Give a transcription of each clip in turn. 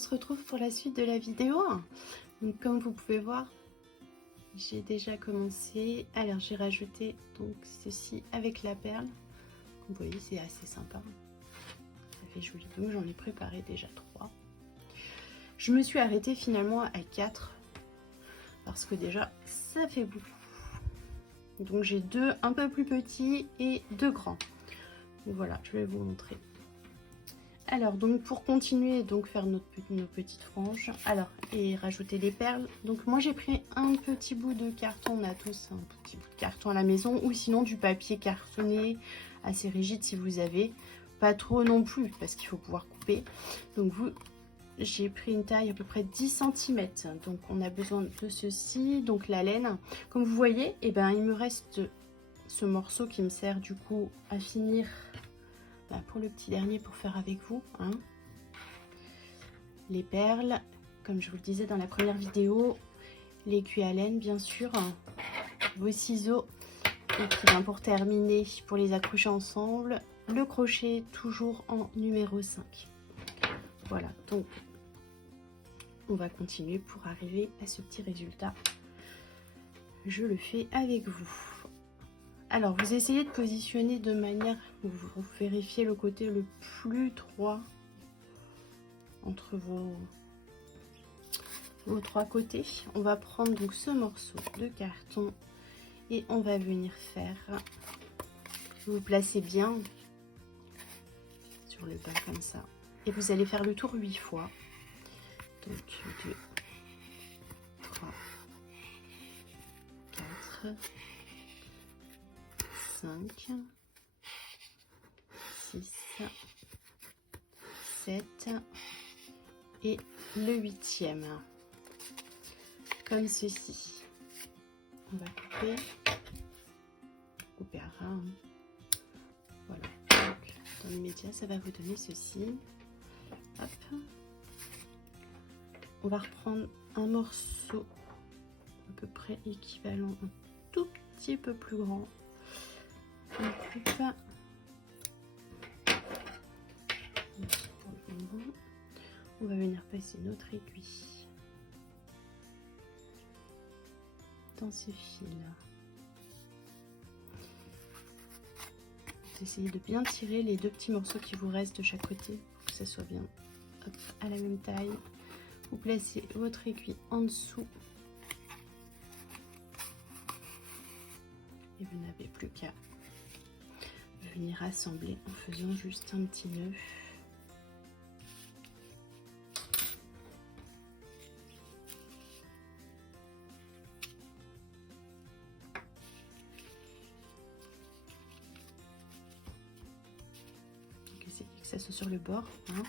se retrouve pour la suite de la vidéo. Donc comme vous pouvez voir, j'ai déjà commencé. Alors j'ai rajouté donc ceci avec la perle. Vous voyez, c'est assez sympa. Ça fait joli. Donc j'en ai préparé déjà 3. Je me suis arrêtée finalement à 4 parce que déjà ça fait beaucoup. Donc j'ai 2 un peu plus petits et 2 grands. Donc voilà, je vais vous montrer. Alors donc pour continuer donc faire nos petites franges, alors et rajouter des perles. Donc moi j'ai pris un petit bout de carton, on a tous un petit bout de carton à la maison, ou sinon du papier cartonné assez rigide si vous avez, pas trop non plus parce qu'il faut pouvoir couper. Donc j'ai pris une taille à peu près 10 cm, donc on a besoin de ceci, donc la laine. Comme vous voyez, et ben il me reste ce morceau qui me sert du coup à finir. Pour le petit dernier pour faire avec vous, hein. Les perles, comme je vous le disais dans la première vidéo, l'aiguille à laine bien sûr, vos ciseaux, et puis pour terminer, pour les accrocher ensemble, le crochet toujours en numéro 5. Voilà, donc on va continuer pour arriver à ce petit résultat. Je le fais avec vous. Alors, vous essayez de positionner de manière où vous vérifiez le côté le plus droit entre vos 3 côtés. On va prendre donc ce morceau de carton et on va venir faire, vous placez bien sur le bas comme ça. Et vous allez faire le tour 8 fois. Donc 2, 3, 4, 5, 6, 7 et le 8e. Comme ceci. On va couper à ras. Hein. Voilà. Donc, dans l'immédiat, ça va vous donner ceci. Hop. On va reprendre un morceau à peu près équivalent, un tout petit peu plus grand. On va venir passer notre aiguille dans ce fil. Vous essayez de bien tirer les 2 petits morceaux qui vous restent de chaque côté pour que ça soit bien hop, à la même taille. Vous placez votre aiguille en dessous et vous n'avez plus qu'à venir assembler en faisant juste un petit nœud. Essayez que ça soit sur le bord, hein,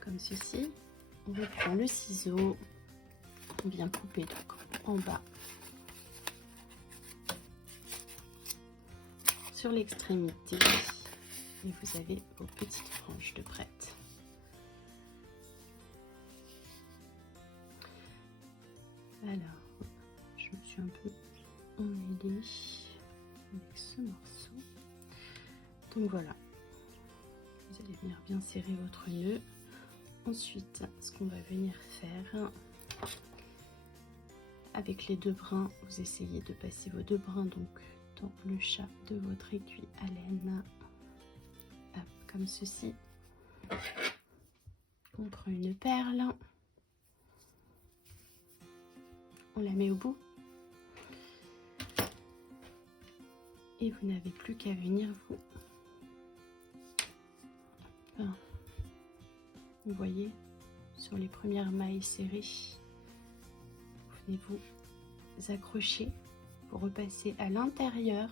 comme ceci. On reprend le ciseau, on vient couper donc en bas sur l'extrémité et vous avez vos petites franges de prête. Alors, je me suis un peu emmêlée avec ce morceau. Donc voilà, vous allez venir bien serrer votre nœud. Ensuite, ce qu'on va venir faire avec les 2 brins, vous essayez de passer vos 2 brins donc dans le chat de votre aiguille à laine, hop, comme ceci. On prend une perle, on la met au bout et vous n'avez plus qu'à venir vous voyez sur les premières mailles serrées, vous venez vous accrocher pour repasser à l'intérieur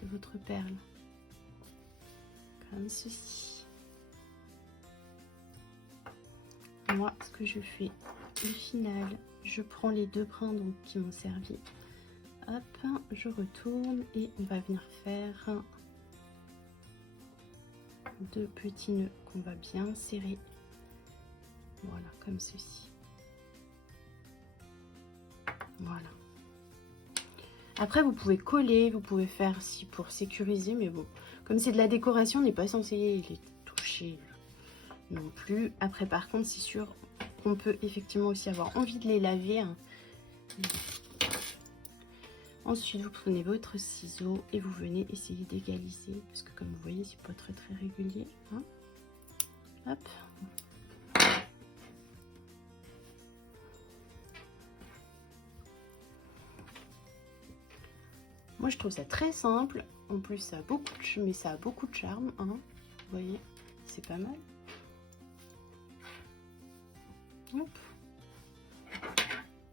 de votre perle comme ceci. Moi, ce que je fais au final, je prends les 2 brins donc qui m'ont servi, hop, je retourne et on va venir faire 2 petits nœuds qu'on va bien serrer, voilà, comme ceci. Voilà. Après, vous pouvez coller, vous pouvez faire si pour sécuriser, mais bon, comme c'est de la décoration, on n'est pas censé les toucher non plus. Après par contre c'est sûr qu'on peut effectivement aussi avoir envie de les laver, hein. Ensuite vous prenez votre ciseau et vous venez essayer d'égaliser, parce que comme vous voyez c'est pas très régulier, hein. Hop. Moi je trouve ça très simple, en plus ça a beaucoup mais ça a beaucoup de charme, hein. Vous voyez, c'est pas mal. Hop.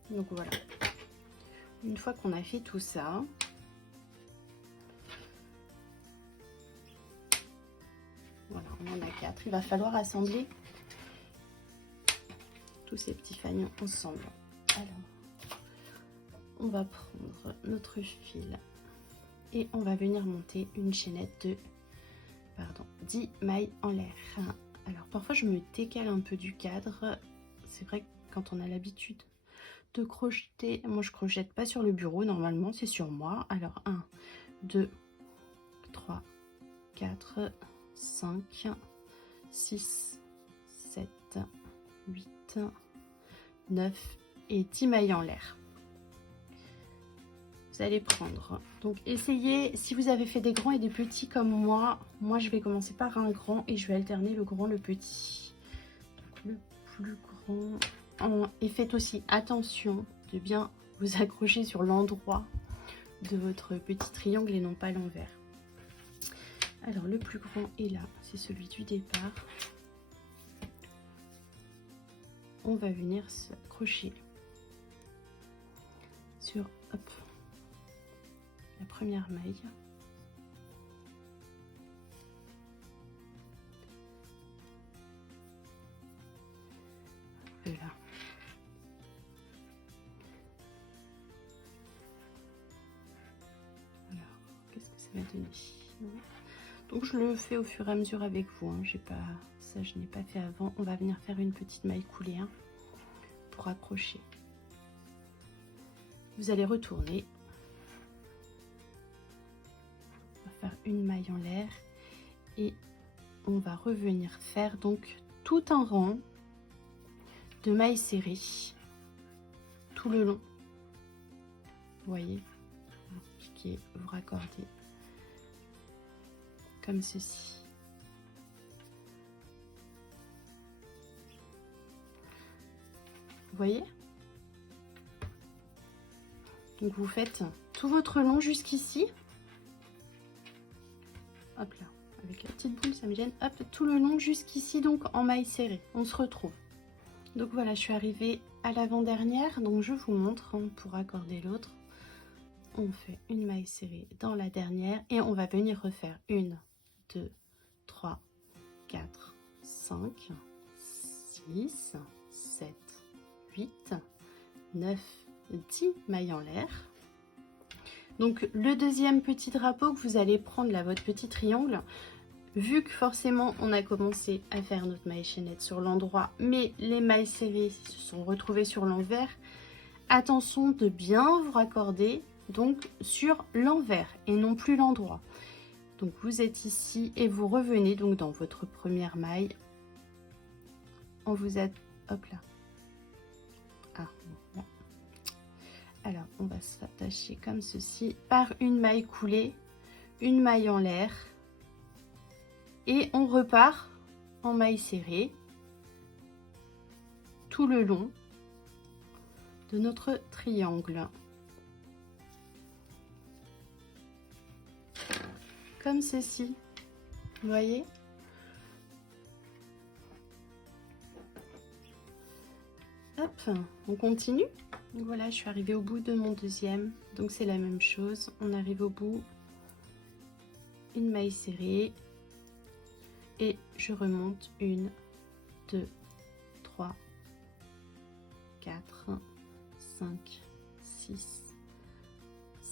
Donc voilà. Une fois qu'on a fait tout ça, voilà, on en a 4. Il va falloir assembler tous ces petits fanions ensemble. Alors, on va prendre notre fil et on va venir monter une chaînette de 10 mailles en l'air. Alors parfois je me décale un peu du cadre, c'est vrai que quand on a l'habitude de crocheter, moi je crochette pas sur le bureau, normalement c'est sur moi. Alors 1, 2, 3, 4, 5, 6, 7, 8, 9 et 10 mailles en l'air. Vous allez prendre, donc essayez, si vous avez fait des grands et des petits comme moi je vais commencer par un grand et je vais alterner le grand, le petit. Donc, le plus grand, et faites aussi attention de bien vous accrocher sur l'endroit de votre petit triangle et non pas l'envers. Alors le plus grand est là, c'est celui du départ. On va venir s'accrocher sur la première maille. Là. Alors, qu'est-ce que ça va donner? Donc je le fais au fur et à mesure avec vous, hein. Je n'ai pas fait avant. On va venir faire une petite maille coulée, hein, pour accrocher. Vous allez retourner. On va faire une maille en l'air et on va revenir faire donc tout un rang de mailles serrées tout le long. Vous voyez, vous cliquez, vous raccordez comme ceci. Vous voyez? Donc vous faites tout votre long jusqu'ici. Hop là, avec la petite boule, ça me gêne. Hop, tout le long jusqu'ici, donc en maille serrée. On se retrouve. Donc voilà, je suis arrivée à l'avant-dernière, donc je vous montre, hein, pour accorder l'autre. On fait une maille serrée dans la dernière et on va venir refaire 1, 2, 3, 4, 5, 6, 7, 8, 9, 10 mailles en l'air. Donc le deuxième petit drapeau que vous allez prendre là, votre petit triangle, vu que forcément on a commencé à faire notre maille chaînette sur l'endroit, mais les mailles serrées se sont retrouvées sur l'envers, attention de bien vous raccorder donc sur l'envers et non plus l'endroit. Donc vous êtes ici et vous revenez donc dans votre première maille. On vous a, hop là. Ah, là. Alors on va s'attacher comme ceci par une maille coulée, une maille en l'air et on repart en maille serrée tout le long de notre triangle. Comme ceci, vous voyez? Hop, on continue. Donc voilà, je suis arrivée au bout de mon deuxième, donc c'est la même chose. On arrive au bout, une maille serrée et je remonte 1, 2, 3, 4, 5, 6,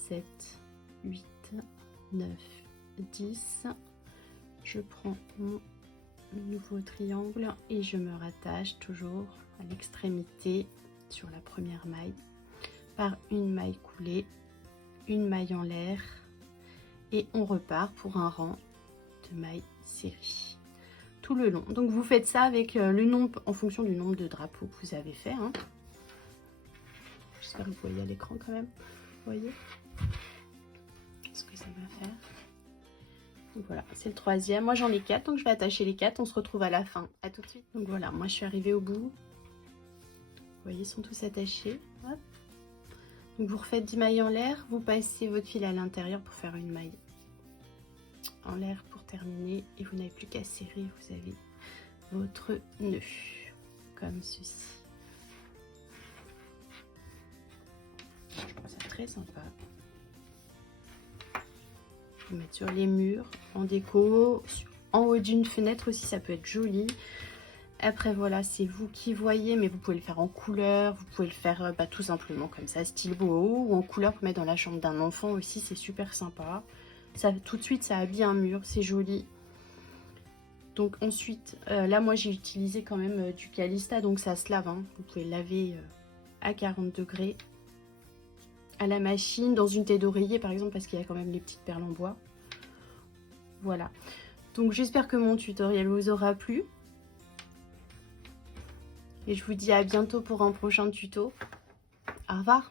7, 8, 9, 10. Je prends mon nouveau triangle et je me rattache toujours à l'extrémité sur la première maille par une maille coulée, une maille en l'air et on repart pour un rang de mailles serrées tout le long. Donc vous faites ça avec le nombre, en fonction du nombre de drapeaux que vous avez fait. Hein. J'espère que vous voyez à l'écran quand même. Vous voyez ce que ça va faire. Donc voilà, c'est le troisième. Moi j'en ai 4, donc je vais attacher les 4. On se retrouve à la fin. À tout de suite. Donc voilà, moi je suis arrivée au bout. Vous voyez, ils sont tous attachés. Hop. Donc vous refaites 10 mailles en l'air. Vous passez votre fil à l'intérieur pour faire une maille en l'air pour terminer. Et vous n'avez plus qu'à serrer. Vous avez votre nœud. Comme ceci. Je trouve ça très sympa. Vous mettre sur les murs, en déco, en haut d'une fenêtre aussi, ça peut être joli. Après voilà, c'est vous qui voyez, mais vous pouvez le faire en couleur, vous pouvez le faire tout simplement comme ça, style boho, ou en couleur pour mettre dans la chambre d'un enfant aussi, c'est super sympa. Ça, tout de suite, ça habille un mur, c'est joli. Donc ensuite, là moi j'ai utilisé quand même du Calista, donc ça se lave, hein. Vous pouvez laver à 40 degrés. À la machine, dans une tête d'oreiller par exemple, parce qu'il y a quand même les petites perles en bois. Voilà. Donc j'espère que mon tutoriel vous aura plu. Et je vous dis à bientôt pour un prochain tuto. Au revoir.